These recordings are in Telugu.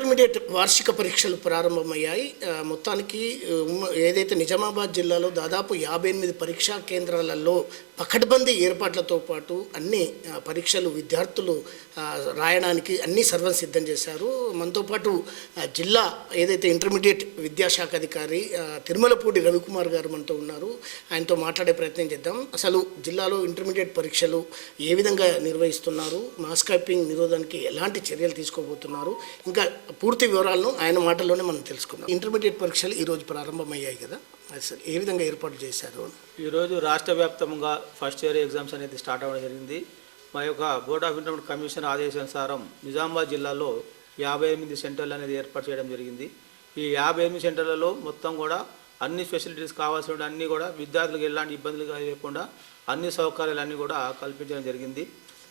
ఇంటర్మీడియట్ వార్షిక పరీక్షలు ప్రారంభమయ్యాయి. మొత్తానికి ఏదైతే నిజామాబాద్ జిల్లాలో దాదాపు 58 పరీక్షా కేంద్రాలలో పకడ్బందీ ఏర్పాట్లతో పాటు అన్ని పరీక్షలు విద్యార్థులు రాయడానికి అన్ని సర్వం సిద్ధం చేశారు. మనతో పాటు జిల్లా ఏదైతే ఇంటర్మీడియట్ విద్యాశాఖ అధికారి తిరుమలపూడి రవికుమార్ గారు మనతో ఉన్నారు. ఆయనతో మాట్లాడే ప్రయత్నం చేద్దాం. అసలు జిల్లాలో ఇంటర్మీడియట్ పరీక్షలు ఏ విధంగా నిర్వహిస్తున్నారు, మాస్ కాపింగ్ నిరోధానికి ఎలాంటి చర్యలు తీసుకోబోతున్నారు, ఇంకా పూర్తి వివరాలను ఆయన మాటల్లోనే మనం తెలుసుకుందాం. ఇంటర్మీడియట్ పరీక్షలు ఈరోజు ప్రారంభమయ్యాయి కదా, అసలు ఏ విధంగా ఏర్పాటు చేశారు? ఈరోజు రాష్ట్ర వ్యాప్తంగా ఫస్ట్ ఇయర్ ఎగ్జామ్స్ అనేది స్టార్ట్ అవ్వడం జరిగింది. మా యొక్క బోర్డ్ ఆఫ్ ఇంటర్మీడియట్ కమిషన్ ఆదేశానుసారం నిజామాబాద్ జిల్లాలో 58 సెంటర్లు అనేది ఏర్పాటు చేయడం జరిగింది. ఈ 58 సెంటర్లలో మొత్తం కూడా అన్ని ఫెసిలిటీస్ కావాల్సిన అన్నీ కూడా విద్యార్థులకు ఎలాంటి ఇబ్బందులు లేకుండా అన్ని సౌకర్యాలన్నీ కూడా కల్పించడం జరిగింది.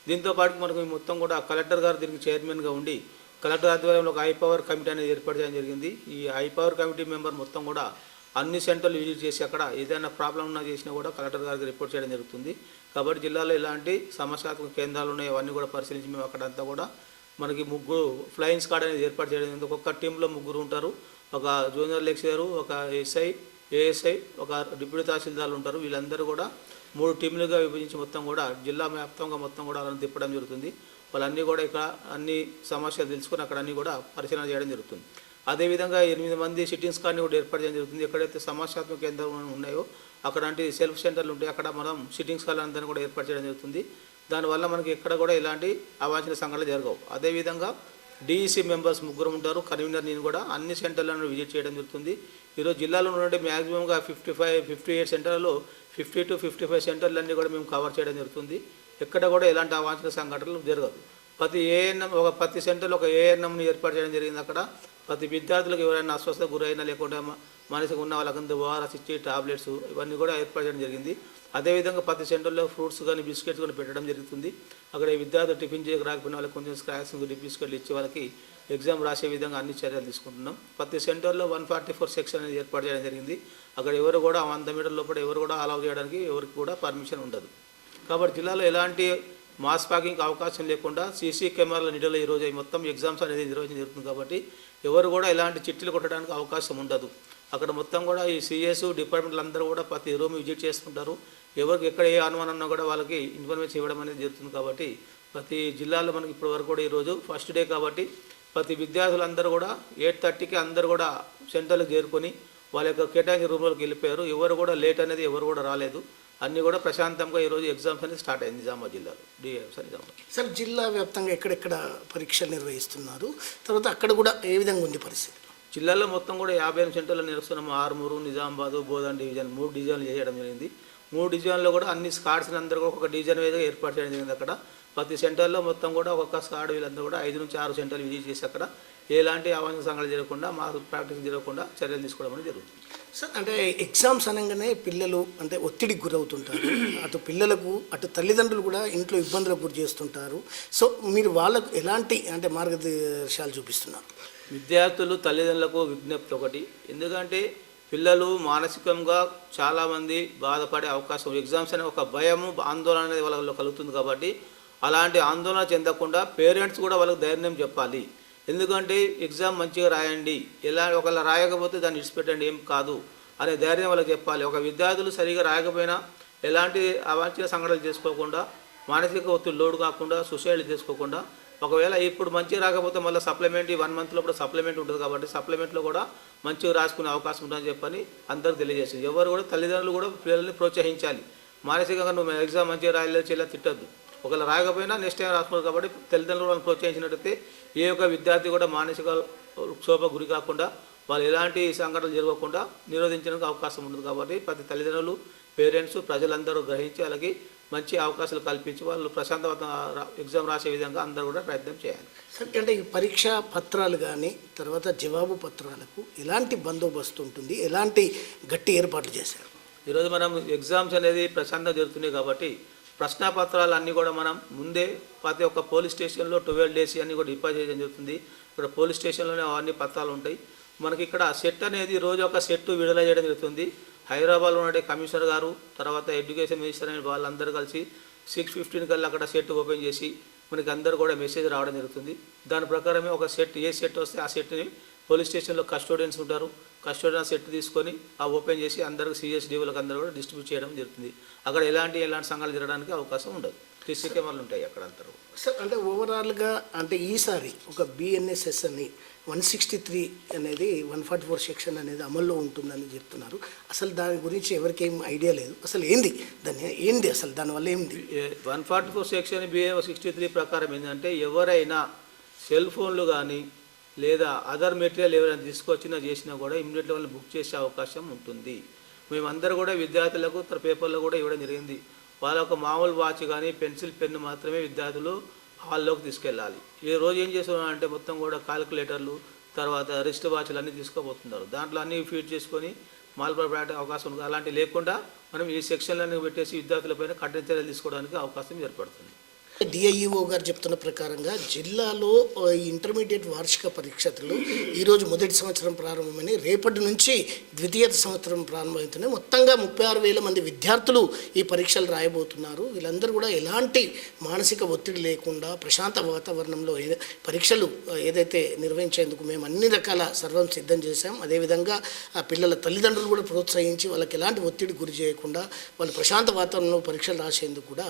దీంతోపాటు మనకు మొత్తం కూడా కలెక్టర్ గారు దీనికి చైర్మన్గా ఉండి కలెక్టర్ ఆధ్వర్యంలో ఒక హై పవర్ కమిటీ అనేది ఏర్పాటు చేయడం జరిగింది. ఈ హై పవర్ కమిటీ మెంబర్ మొత్తం కూడా అన్ని సెంటర్లు విజిట్ చేసి అక్కడ ఏదైనా ప్రాబ్లం ఉన్నా చేసినా కూడా కలెక్టర్ గారికి రిపోర్ట్ చేయడం జరుగుతుంది. కాబట్టి జిల్లాలో ఎలాంటి సమస్యాత్మక కేంద్రాలు ఉన్నాయో అవన్నీ కూడా పరిశీలించి మేము అక్కడంతా కూడా మనకి 3 ఫ్లయింగ్ స్క్వాడ్ అనేది ఏర్పాటు చేయడం జరిగింది. ఒక్కొక్క టీంలో 3 ఉంటారు. ఒక జూనియర్ లెక్చరరు, ఒక ఎస్ఐ, ఏఎస్ఐ, ఒక డిప్యూటీ తహసీల్దార్లు ఉంటారు. వీళ్ళందరూ కూడా 3 టీంలుగా విభజించి మొత్తం కూడా జిల్లా వ్యాప్తంగా మొత్తం కూడా వాళ్ళని తిప్పడం జరుగుతుంది. వాళ్ళన్నీ కూడా ఇక్కడ అన్ని సమస్యలు తెలుసుకొని అక్కడ అన్నీ కూడా పరిశీలన చేయడం జరుగుతుంది. అదేవిధంగా 8 మంది సిట్టింగ్ స్క్వాడ్ని కూడా ఏర్పాటు చేయడం జరుగుతుంది. ఎక్కడైతే సమస్యాత్మక కేంద్రాలు ఉన్నాయో అక్కడంటి సెల్ఫ్ సెంటర్లు ఉంటాయి, అక్కడ మనం సిట్టింగ్ స్క్వాడ్ అందరినీ కూడా ఏర్పాటు చేయడం జరుగుతుంది. దానివల్ల మనకి ఎక్కడ కూడా ఇలాంటి అవాంఛనీయ సంఘటనలు జరగవు. అదేవిధంగా డిఈసి మెంబర్స్ 3 ఉంటారు. కన్వీనర్ నేను కూడా అన్ని సెంటర్లను విజిట్ చేయడం జరుగుతుంది. ఈరోజు జిల్లాలో ఉన్నటువంటి మ్యాక్సిమంగా 58 సెంటర్లలో 50 to 55 సెంటర్లన్నీ కూడా మేము కవర్ చేయడం జరుగుతుంది. ఎక్కడ కూడా ఎలాంటి అవాంఛనీయ సంఘటనలు జరగదు. ప్రతి సెంటర్లో ఒక ఏఎన్ఎంని ఏర్పాటు చేయడం జరిగింది. అక్కడ ప్రతి విద్యార్థులకు ఎవరైనా అస్వస్థత గురైనా లేకుండా మనసుకు ఉన్న వాళ్ళకంతా ఓఆర్ఎస్ ఇచ్చి టాబ్లెట్స్ ఇవన్నీ కూడా ఏర్పాటు చేయడం జరిగింది. అదేవిధంగా ప్రతి సెంటర్లో ఫ్రూట్స్ కానీ బిస్కెట్స్ కానీ పెట్టడం జరుగుతుంది. అక్కడ విద్యార్థులు టిఫిన్ చేయక రాకపోయిన వాళ్ళకి కొంచెం స్నాక్స్ బిస్కెట్లు ఇచ్చి వాళ్ళకి ఎగ్జామ్ రాసే విధంగా అన్ని చర్యలు తీసుకుంటున్నాం. ప్రతి సెంటర్లో 144 సెక్షన్ అనేది ఏర్పాటు చేయడం జరిగింది. అక్కడ ఎవరు కూడా 100 మీటర్ల లోపల ఎవరు కూడా అలౌ చేయడానికి ఎవరికి కూడా పర్మిషన్ ఉండదు. కాబట్టి జిల్లాలో ఎలాంటి మాస్ పాకింగ్ అవకాశం లేకుండా సీసీ కెమెరాల నీడలో ఈరోజు మొత్తం ఎగ్జామ్స్ అనేది నిర్వహించడం జరుగుతుంది. కాబట్టి ఎవరు కూడా ఎలాంటి చిట్టీలు కొట్టడానికి అవకాశం ఉండదు. అక్కడ మొత్తం కూడా ఈ సిఎస్ డిపార్ట్మెంట్లు అందరూ కూడా ప్రతి రూమ్ విజిట్ చేసుకుంటారు. ఎవరికి ఎక్కడ ఏ అనుమానం ఉన్నా కూడా వాళ్ళకి ఇన్ఫర్మేషన్ ఇవ్వడం అనేది జరుగుతుంది. కాబట్టి ప్రతి జిల్లాలో మనకి ఇప్పటి వరకు కూడా ఈరోజు ఫస్ట్ డే కాబట్టి ప్రతి విద్యార్థులందరూ కూడా 8:30కి అందరూ కూడా సెంటర్లకు చేరుకొని వాళ్ళ యొక్క కేటాయించిన రూమ్లోకి వెళ్ళిపోయారు. ఎవరు కూడా లేట్ అనేది ఎవరు కూడా రాలేదు. అన్నీ కూడా ప్రశాంతంగా ఈరోజు ఎగ్జామ్స్ అనేది స్టార్ట్ అయింది నిజామాబాద్ జిల్లాలో. నిజామాబాద్ సార్, జిల్లా వ్యాప్తంగా ఎక్కడెక్కడ పరీక్షలు నిర్వహిస్తున్నారు, తర్వాత అక్కడ కూడా ఏ విధంగా ఉంది పరిస్థితి? జిల్లాలో మొత్తం కూడా 58 సెంటర్లు నిర్వహిస్తున్నాము. ఆర్మూరు, నిజామాబాద్, బోధన్ డివిజన్ 3 డివిజన్లు చేయడం జరిగింది. 3 డివిజన్లో కూడా అన్ని స్క్వాడ్స్ అందరూ కూడా ఒక డివిజన్ మీద ఏర్పాటు చేయడం జరిగింది. అక్కడ ప్రతి సెంటర్లో మొత్తం కూడా ఒక్కొక్క స్క్వాడ్ వీళ్ళందరూ కూడా 5 నుంచి 6 సెంటర్లు విజిట్ చేసి అక్కడ ఎలాంటి అవాంఛనీయ సంఘటనలు జరగకుండా మా ప్రాక్టీస్ జరగకుండా చర్యలు తీసుకోవడం అనేది జరుగుతుంది. సార్, అంటే ఎగ్జామ్స్ అనగానే పిల్లలు అంటే ఒత్తిడికి గురవుతుంటారు. అటు పిల్లలకు అటు తల్లిదండ్రులు కూడా ఇంట్లో ఇబ్బందులకు గురి చేస్తుంటారు. సో మీరు వాళ్ళకు ఎలాంటి అంటే మార్గదర్శకాలు చూపిస్తున్నారు? విద్యార్థులు తల్లిదండ్రులకు విజ్ఞప్తి ఒకటి, ఎందుకంటే పిల్లలు మానసికంగా చాలామంది బాధపడే అవకాశం, ఎగ్జామ్స్ అనే ఒక భయము ఆందోళన అనేది వాళ్ళలో కలుగుతుంది. కాబట్టి అలాంటి ఆందోళన చెందకుండా పేరెంట్స్ కూడా వాళ్ళకి ధైర్యం చెప్పాలి. ఎందుకంటే ఎగ్జామ్ మంచిగా రాయండి, ఒకవేళ రాయకపోతే దాన్ని విడిచిపెట్టండి, ఏం కాదు అనే ధైర్యం వాళ్ళకి చెప్పాలి. ఒక విద్యార్థులు సరిగా రాయకపోయినా ఎలాంటి అవాంఛనీయ సంఘటనలు చేసుకోకుండా, మానసిక ఒత్తిడి లోడ్ కాకుండా, సూసైడ్ చేసుకోకుండా, ఒకవేళ ఇప్పుడు మంచిగా రాకపోతే మళ్ళీ సప్లిమెంట్ 1 మంత్ లోపల సప్లిమెంట్ ఉంటుంది. కాబట్టి సప్లిమెంట్లో కూడా మంచిగా రాసుకునే అవకాశం ఉంటుందని చెప్పని అందరికి తెలియజేస్తుంది. ఎవరు కూడా తల్లిదండ్రులు కూడా పిల్లల్ని ప్రోత్సహించాలి. మానసికంగా నువ్వు ఎగ్జామ్ మంచిగా రాయలేదు చెల్లా తిట్టద్దు, ఒకవేళ రాకపోయినా నెక్స్ట్ టైం రాసుకున్నారు. కాబట్టి తల్లిదండ్రులు వాళ్ళని ప్రోత్సహించినట్టయితే ఏ ఒక్క విద్యార్థి కూడా మానసిక క్షోభ గురి కాకుండా వాళ్ళు ఎలాంటి సంఘటనలు జరగకుండా నిరోధించడానికి అవకాశం ఉంటుంది. కాబట్టి ప్రతి తల్లిదండ్రులు, పేరెంట్స్, ప్రజలందరూ గ్రహించి వాళ్ళకి మంచి అవకాశాలు కల్పించి వాళ్ళు ప్రశాంతవంతంగా ఎగ్జామ్ రాసే విధంగా అందరూ కూడా ప్రయత్నం చేయాలి. అంటే ఈ పరీక్షా పత్రాలు కానీ తర్వాత జవాబు పత్రాలకు ఎలాంటి బందోబస్తు ఉంటుంది, ఎలాంటి గట్టి ఏర్పాట్లు చేశారు? ఈరోజు మనం ఎగ్జామ్స్ అనేది ప్రశాంతంగా జరుగుతున్నాయి కాబట్టి ప్రశ్నపత్రాలు అన్నీ కూడా మనం ముందే ప్రతి ఒక్క పోలీస్ స్టేషన్లో 12 days అన్నీ కూడా డిపాజిట్ చేయడం జరుగుతుంది. ఇక్కడ పోలీస్ స్టేషన్లోనే అవన్నీ పత్రాలు ఉంటాయి. మనకి ఇక్కడ సెట్ అనేది రోజు ఒక సెట్ విడుదల చేయడం జరుగుతుంది. హైదరాబాద్లో ఉండే కమిషనర్ గారు, తర్వాత ఎడ్యుకేషన్ మినిస్టర్ అనే వాళ్ళందరూ కలిసి 6:15 కల్లా అక్కడ సెట్ ఓపెన్ చేసి మనకి అందరూ కూడా మెసేజ్ రావడం జరుగుతుంది. దాని ప్రకారమే ఒక సెట్, ఏ సెట్ వస్తే ఆ సెట్ని పోలీస్ స్టేషన్లో కస్టోడియన్స్ ఉంటారు, కస్టోడియన్ సెట్ తీసుకొని ఆ ఓపెన్ చేసి అందరికి సిఎస్డిఓలకు అందరూ కూడా డిస్ట్రిబ్యూట్ చేయడం జరుగుతుంది. అక్కడ ఎలాంటి సంఘాలు జరగడానికి అవకాశం ఉండదు. సీసీ కెమెరాలు ఉంటాయి అక్కడ అందరూ. సార్ అంటే ఓవరాల్గా అంటే ఈసారి ఒక బిఎన్ఎస్ఎస్ అని 163 అనేది 144 సెక్షన్ అనేది అమల్లో ఉంటుందని చెప్తున్నారు. అసలు దాని గురించి ఎవరికేం ఐడియా లేదు. అసలు ఏంది అసలు దానివల్ల ఏంది? 144 సెక్షన్ బిఏ 63 ప్రకారం ఏంటంటే ఎవరైనా సెల్ ఫోన్లు కానీ లేదా అదర్ మెటీరియల్ ఎవరైనా తీసుకొచ్చినా చేసినా కూడా ఇమ్మీడియట్గా వాళ్ళని బుక్ చేసే అవకాశం ఉంటుంది. మేమందరూ కూడా విద్యార్థులకు పేపర్లో కూడా ఇవ్వడం జరిగింది. వాళ్ళ ఒక మామూలు వాచ్ కానీ పెన్సిల్ పెన్ను మాత్రమే విద్యార్థులు హాల్లోకి తీసుకెళ్ళాలి. ఈ రోజు ఏం చేస్తున్నాం అంటే మొత్తం కూడా కాలిక్యులేటర్లు, తర్వాత రిస్ట్ వాచ్లు అన్నీ తీసుకోబోతున్నారు. దాంట్లో అన్నీ ఫీడ్ చేసుకొని మాల్పడే అవకాశం ఉంది. అలాంటివి లేకుండా మనం ఈ సెక్షన్లన్నీ పెట్టేసి విద్యార్థులపైన కఠిన చర్యలు తీసుకోవడానికి అవకాశం ఏర్పడుతుంది. డిఐఈఓ గారు చెప్తున్న ప్రకారంగా జిల్లాలో ఈ ఇంటర్మీడియట్ వార్షిక పరీక్షలు ఈరోజు మొదటి సంవత్సరం ప్రారంభమని, రేపటి నుంచి ద్వితీయ సంవత్సరం ప్రారంభమవుతున్నాయి. మొత్తంగా 36,000 మంది విద్యార్థులు ఈ పరీక్షలు రాయబోతున్నారు. వీళ్ళందరూ కూడా ఎలాంటి మానసిక ఒత్తిడి లేకుండా ప్రశాంత వాతావరణంలో పరీక్షలు ఏదైతే నిర్వహించేందుకు మేము అన్ని రకాల సర్వం సిద్ధం చేశాం. అదేవిధంగా ఆ పిల్లల తల్లిదండ్రులు కూడా ప్రోత్సహించి వాళ్ళకి ఎలాంటి ఒత్తిడి గురి చేయకుండా వాళ్ళు ప్రశాంత వాతావరణంలో పరీక్షలు రాసేందుకు కూడా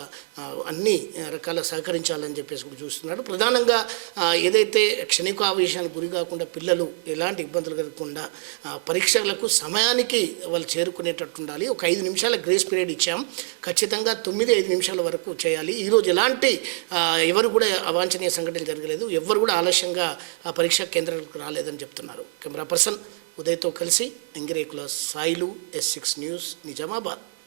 అన్ని రకాల సహకరించాలని చెప్పేసి కూడా చూస్తున్నాడు. ప్రధానంగా ఏదైతే క్షణికావేశానికి గురి కాకుండా పిల్లలు ఎలాంటి ఇబ్బందులు కలగకుండా పరీక్షలకు సమయానికి వాళ్ళు చేరుకునేటట్టు ఉండాలి. ఒక 5 నిమిషాల గ్రేస్ పీరియడ్ ఇచ్చాం. ఖచ్చితంగా 9-5 నిమిషాల వరకు చేయాలి. ఈరోజు ఎలాంటి ఎవరు కూడా అవాంఛనీయ సంఘటనలు జరగలేదు. ఎవరు కూడా ఆలస్యంగా ఆ పరీక్షా కేంద్రాలకు రాలేదని చెప్తున్నారు. కెమెరా పర్సన్ ఉదయ్తో కలిసి అంగిరేకుల సాయిలు, S6 న్యూస్, నిజామాబాద్.